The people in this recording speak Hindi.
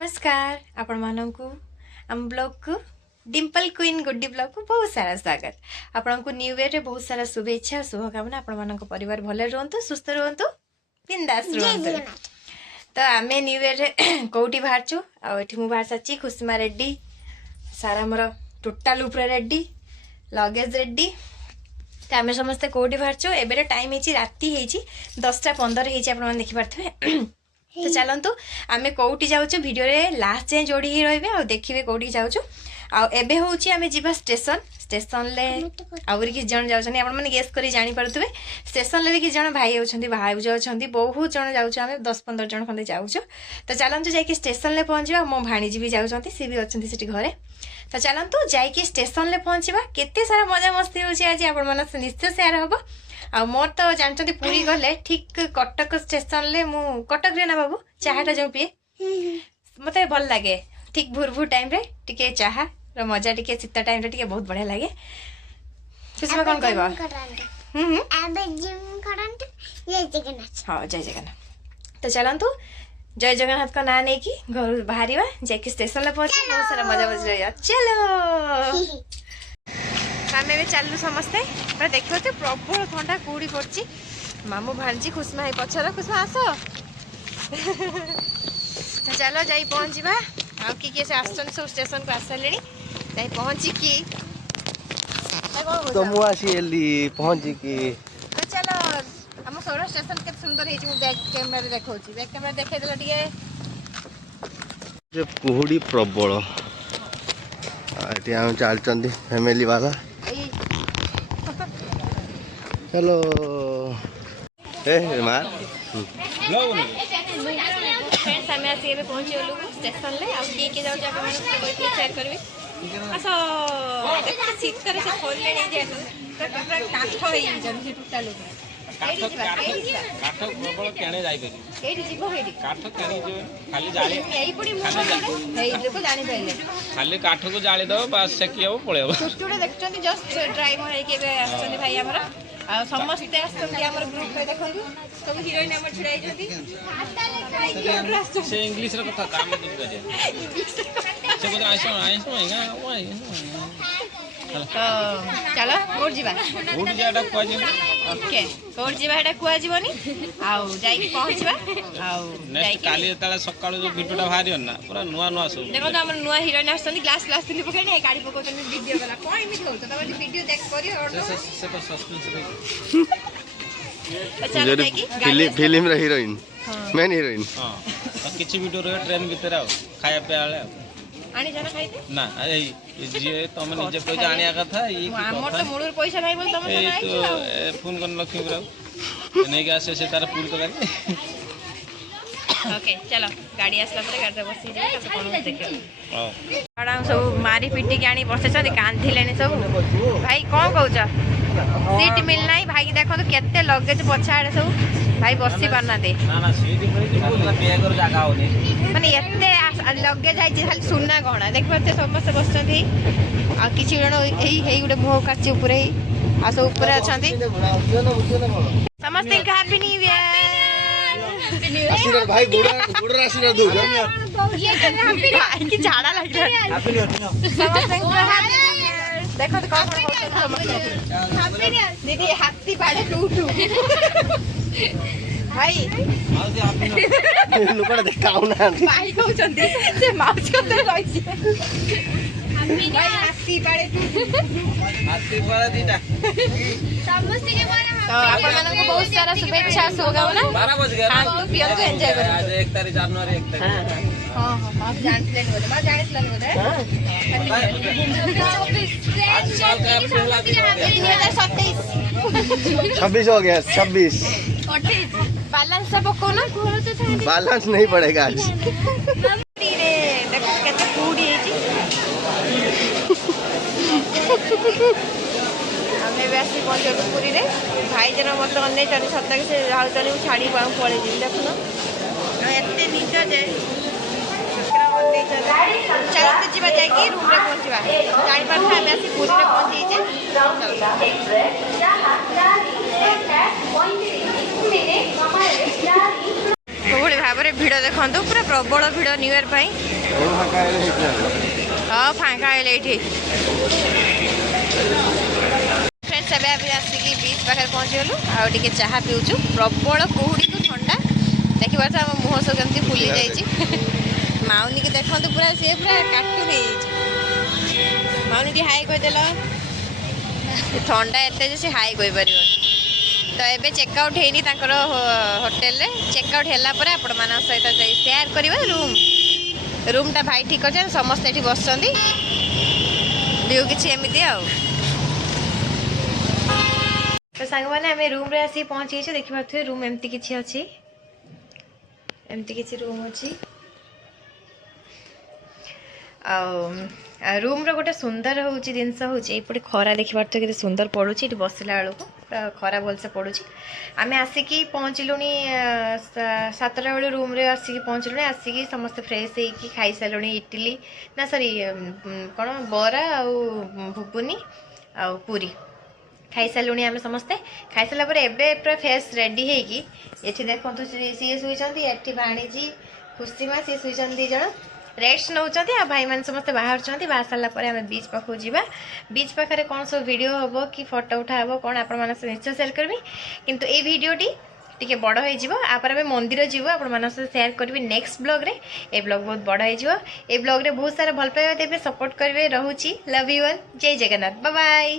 नमस्कार आपण मानक आम ब्लॉग को डिम्पल क्वीन गुड्डी ब्लॉग को बहुत सारा स्वागत। आपण को न्यू ईयर रे बहुत सारा शुभेच्छा और शुभकामना। आपण मानक परिवार भले रहंतु सुस्थ रहंतु बिंदास रहंतु। तो आमे न्यू ईयर रे कोठी बाहरचु आ एठी मु बाहर साची खुशमा रेडी सारा मोर टोटल ऊपर रेडी लगेज रेडी। तो आमे समस्त कोठी बाहरचु एबे टाइम हेची राती हेची 10:15 हेची आपण देखि पारथबे। तो चलतु आम कौटी जाऊँ वीडियो रे लास्ट जाए जोड़ी ही रही और देखिए कौटी जाऊँ आबे हूँ आम जा स्टेशन स्टेशन ले आउरी किसी जन जाऊँ आप गेस कर जापे स्टेशन ले किसी जन भाई होती भाउज अच्छा बहुत जन जाऊँ आम 10-15 जन खंडे जाऊँ। तो चलतु जा स्टेशन ले पहुँचा मो भाणीजी भी जाऊँगी सी भी अच्छी घरे। तो चलतु जा स्टेशन ले पहुँचा केते सारा मजा मस्ती होची आज आप निश्चय सेयार हम। आ मोर तो जानते पुरी गले ठीक कटक स्टेशन ले मु कटक रे ना बाबू चाहाटा जो पिए मते भल लगे ठीक भूर भूर टाइम रे टिके चाहा रो मजा टिके शीत टाइम रे टिके बहुत बढ़िया लगे। सुषमा कोन कहबा अबे जिम करंट जय जगन्नाथ। हां जय जगन्नाथ। तो चलंतु जय जगन्नाथ का नाम नहीं कि घर बाहरिवा जाके स्टेशन ले पहुंच बहुत सारा मजा बज रहा। चलो आम ए चलू समस्ते पूरा देखो तो प्रबल ठंडा कुड़ी पड़ी मामू भाणजी खुशमा है पचर खुशमा आस। चलो जा पहुँचा आ किए से आसन सब स्टेशन को आस सारे जा पहुँचिकी तो मुझे पहुँचिकी तो चलो आम सौर स्टेशन के सुंदर है बैक कैमेरा देखा बैक कैमेरा देखा कुहुड़ी प्रबल ये चलते फैमिली वाला। चलो मार फ्रेंड्स आम आसिक पहुँची गलु स्टेशन ले आ किए जाऊँ शेयर करी आस देख शीत से खोलने काठ हो टोटाल खाली काठ को जाली दो बस सेकी हम पड़े देखते जस्ट ड्राइवर है भाई आमर आ समस्ते आमर ग्रुप में देखो सब हिरोइन आम छिड़ा से इंग्लिश रे कथा काम से बोल आइसो तो चलो कोड जीवा उठ जाटा को जे ओके कोड जीवा एटा कुआ जीवनी आउ जाई पहुंचबा आउ नेक्स्ट काली तला सकाळ जो वीडियोटा भारी ना पूरा नुआ नुआ सब देखो तो हमर नुआ हीरोइन आछथि ग्लास ग्लास दिली पकैनी गाड़ी पकोचन वीडियो वाला कोई मिस होत त वीडियो देख करियो और से तो सस्पेंस चलो देखी फिल्म रे हीरोइन मेन हीरोइन हां किछि वीडियो रे ट्रेन भीतर आओ खाया पे आले आनी जाना खाइते ना ए जे तमे निजे पैसा आनिया कथा ई हमर तो मूलर पैसा नाही बोल तमे ए तो फोन कर लक्ष्मीपुर नहीं के आसे से तार पूरी तो गाड़ी। ओके चलो गाड़ी आसला पर गाड़ी बसी जाए तो कोन देखियो बड़ा सब मारी पिटी के आनी बसे छ कांधी लेनी सब भाई कोन कहउछ सीट मिलना ही भाई देखो तो केते लगेज पछाड़े सब भाई बसी पारना दे ना ना सीट पूरा बैग और जगह होनी माने एते लगेज आइछि खाली सुना गहना देख पाते समस्त बसछथि आ किछि जण एही हेई गुटे मुह काची ऊपर ही आ सब ऊपर अछंती समस्त हैप्पी न्यू ईयर आशीर्वाद भाई गोड़ा आशीर्वाद दो ये हैप्पी भाई की झाड़ा लग रहा हैप्पी न्यू समस्त देखो तो कौन दीदी हाथी पाड़े टूटू भाई लोकड़ा देखाउ ना भाई कहउचंदी से माउस कते रहिछि भाई हाथी पाड़े टूटू हाथी पर दीटा समस्त के बारे में तो आपण मानन को बहुत सारा शुभेच्छा शुभकामना 12 बज गया हां तो पियन को एंजॉय करो आज 1 तारीख जनवरी 1 तारीख हां हां जानते नहीं बोले मैं जानते नहीं बोले आज साल का पहला दिन 2027 26 हो गया 26 बैलेंस से पको ना बैलेंस नहीं पड़ेगा आज रे देखो केते कूड़ी है हमें वैसे पहुंचे पुरी रे भाई जना मत अने चली सत्ता के से राव चली छाड़ी पाऊ पळे जी देखो एते निज जे चलो तो जीवा जाएगी रूम रे पहुंचवा गाड़ी पर हमें ऐसे पुरी रे पहुंची जे कोभଳି भाବରେ ଭିଡ଼ ଦେଖନ୍ତୁ ପୁରା ପ୍ରବଳ ଭିଡ଼ ନ୍ୟୁ ଇୟର ପାଇଁ। ହଁ ଫାଙ୍କା ହେଲେ ଏଇଠି ଫ୍ରେଣ୍ଡସ୍ ଏବେ ଆମେ ଆସିକି ବିଚ୍ ପାଖରେ ପହଞ୍ଚିଗଲୁ ଆଉ ଟିକେ ଚାହା ପିଉଛୁ। ପ୍ରବଳ କୁହୁଡ଼ିକୁ ଥଣ୍ଡା ଦେଖିପାରୁଛ ଆମ ମୁହଁ ସବୁ କେମିତି ଫୁଲି ଯାଇଛି। ମାଉନୀକି ଦେଖନ୍ତୁ ପୁରା ସିଏ ପୁରା କାଟୁ ହେଇଯାଇଛି। ମାଉନୀ ଟିକେ ହାଇ କହିଦେଲ। ଥଣ୍ଡା ଏତେ ଯେ ସେ ହାଇ କହିପାରିବନି। ତ ଏବେ ଚେକଆଉଟ୍ ହେଇନି ତାଙ୍କର ହୋଟେଲରେ। ଚେକଆଉଟ୍ ହେଲା ପରେ ଆପଣମାନଙ୍କ ସହିତ ଯାଇ ସେୟାର କରିବା ରୁମ୍ଟା ଭାଇ ଠିକ୍ କରିଛନ୍ତି। ସମସ୍ତେ ଏଠି ବସିଛନ୍ତି। ଭିଉ କିଛି ଏମିତି ଆଉ। ତ ସାଙ୍ଗମାନେ ଆମେ ରୁମ୍ରେ ଆସିକି ପହଞ୍ଚି ଯାଇଛୁ। ଦେଖିପାରୁଥିବେ ରୁମ୍ ଏମିତି କିଛି ଅଛି। ଏମିତି କିଛି ରୁମ୍ ଅଛି। ଆଉ ରୁମ୍ର ଗୋଟେ ସୁନ୍ଦର ହେଉଛି ଜିନିଷ ହେଉଛି ଏଇପଟେ ଖରା ଦେଖିପାରୁଥିବେ କେତେ ସୁନ୍ଦର ପଡ଼ୁଛି। ଏଠି ବସିଲା ବେଳକୁ ପୁରା ଖରା ଭଲସେ ପଡ଼ୁଛି। ଆମେ ଆସିକି ପହଞ୍ଚିଲୁଣି 7ଟା ବେଳୁ ରୁମ୍ରେ ଆସିକି ପହଞ୍ଚିଲୁଣି। ଆସିକି ସମସ୍ତେ ଫ୍ରେଶ୍ ହେଇକି ଖାଇସାରିଲୁଣି। ଇଟିଲି ନା ସରି କ'ଣ ବରା ଆଉ ଘୁଗୁନି ଆଉ ପୁରୀ ଖାଇସାରିଲୁଣି ଆମେ ସମସ୍ତେ। ଖାଇସାରିଲା ପରେ ଏବେ ପୁରା ଫ୍ରେଶ୍ ରେଡ଼ି ହେଇକି ଏଠି ଦେଖନ୍ତୁ ସିଏ ଶୋଇଛନ୍ତି। ଏଠି ଭାଣିଜୀ ଖୁସିମା ସିଏ ଶୋଇଛନ୍ତି 2 ଜଣ ରେଷ୍ଟ ନେଉଛନ୍ତି। ଆଉ ଭାଇମାନେ ସମସ୍ତେ ବାହାରୁଛନ୍ତି। ବାହାରି ସାରିଲା ପରେ ଆମେ ବିଚ୍ ପାଖକୁ ଯିବା। ବିଚ୍ ପାଖରେ କ'ଣ ସବୁ ଭିଡ଼ିଓ ହେବ କି ଫଟୋ ଉଠା ହେବ କ'ଣ ଆପଣମାନଙ୍କ ସହିତ ନିଶ୍ଚୟ ସେୟାର କରିବି। କିନ୍ତୁ ଏଇ ଭିଡ଼ିଓଟି ଟିକେ ବଡ଼ ହେଇଯିବ। ଆପରେ ଆମେ ମନ୍ଦିର ଯିବୁ ଆପଣମାନଙ୍କ ସହିତ ସେୟାର କରିବି ନେକ୍ସଟ ବ୍ଲଗ୍ରେ। ଏ ବ୍ଲଗ୍ ବହୁତ ବଡ଼ ହେଇଯିବ। ଏ ବ୍ଲଗ୍ରେ ବହୁତ ସାରା ଭଲ ପାଇବା ଦେବେ, ସପୋର୍ଟ କରିବେ। ରହୁଛି। Love you all. ଜୟ ଜଗନ୍ନାଥ। Bye bye.